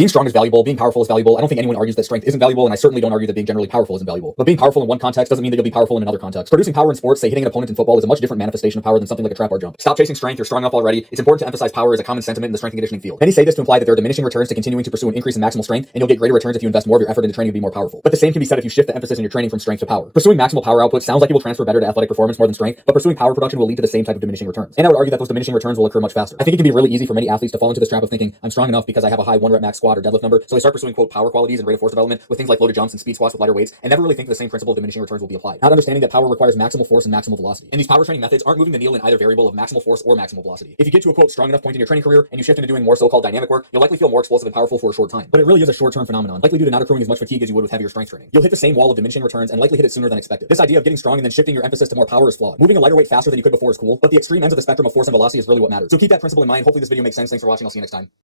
Being strong is valuable. Being powerful is valuable. I don't think anyone argues that strength isn't valuable, and I certainly don't argue that being generally powerful isn't valuable. But being powerful in one context doesn't mean that you'll be powerful in another context. Producing power in sports, say hitting an opponent in football, is a much different manifestation of power than something like a trap bar jump. Stop chasing strength. You're strong enough already. It's important to emphasize power as a common sentiment in the strength and conditioning field. Many say this to imply that there are diminishing returns to continuing to pursue an increase in maximal strength, and you'll get greater returns if you invest more of your effort into training to be more powerful. But the same can be said if you shift the emphasis in your training from strength to power. Pursuing maximal power output sounds like it will transfer better to athletic performance more than strength, but pursuing power production will lead to the same type of diminishing returns. And I would argue that those diminishing returns will occur much faster. I think it can be really easy for many athletes to fall into this trap of thinking, I'm strong enough because I have a high 1 rep max squat or deadlift number, so they start pursuing quote power qualities and rate of force development with things like loaded jumps and speed squats with lighter weights, and never really think the same principle of diminishing returns will be applied. Not understanding that power requires maximal force and maximal velocity. And these power training methods aren't moving the needle in either variable of maximal force or maximal velocity. If you get to a quote strong enough point in your training career and you shift into doing more so-called dynamic work, you'll likely feel more explosive and powerful for a short time. But it really is a short-term phenomenon, likely due to not accruing as much fatigue as you would with heavier strength training. You'll hit the same wall of diminishing returns and likely hit it sooner than expected. This idea of getting strong and then shifting your emphasis to more power is flawed. Moving a lighter weight faster than you could before is cool, but the extreme ends of the spectrum of force and velocity is really what matters. So keep that principle in mind. Hopefully this video makes sense. Thanks for watching. I'll see you next time.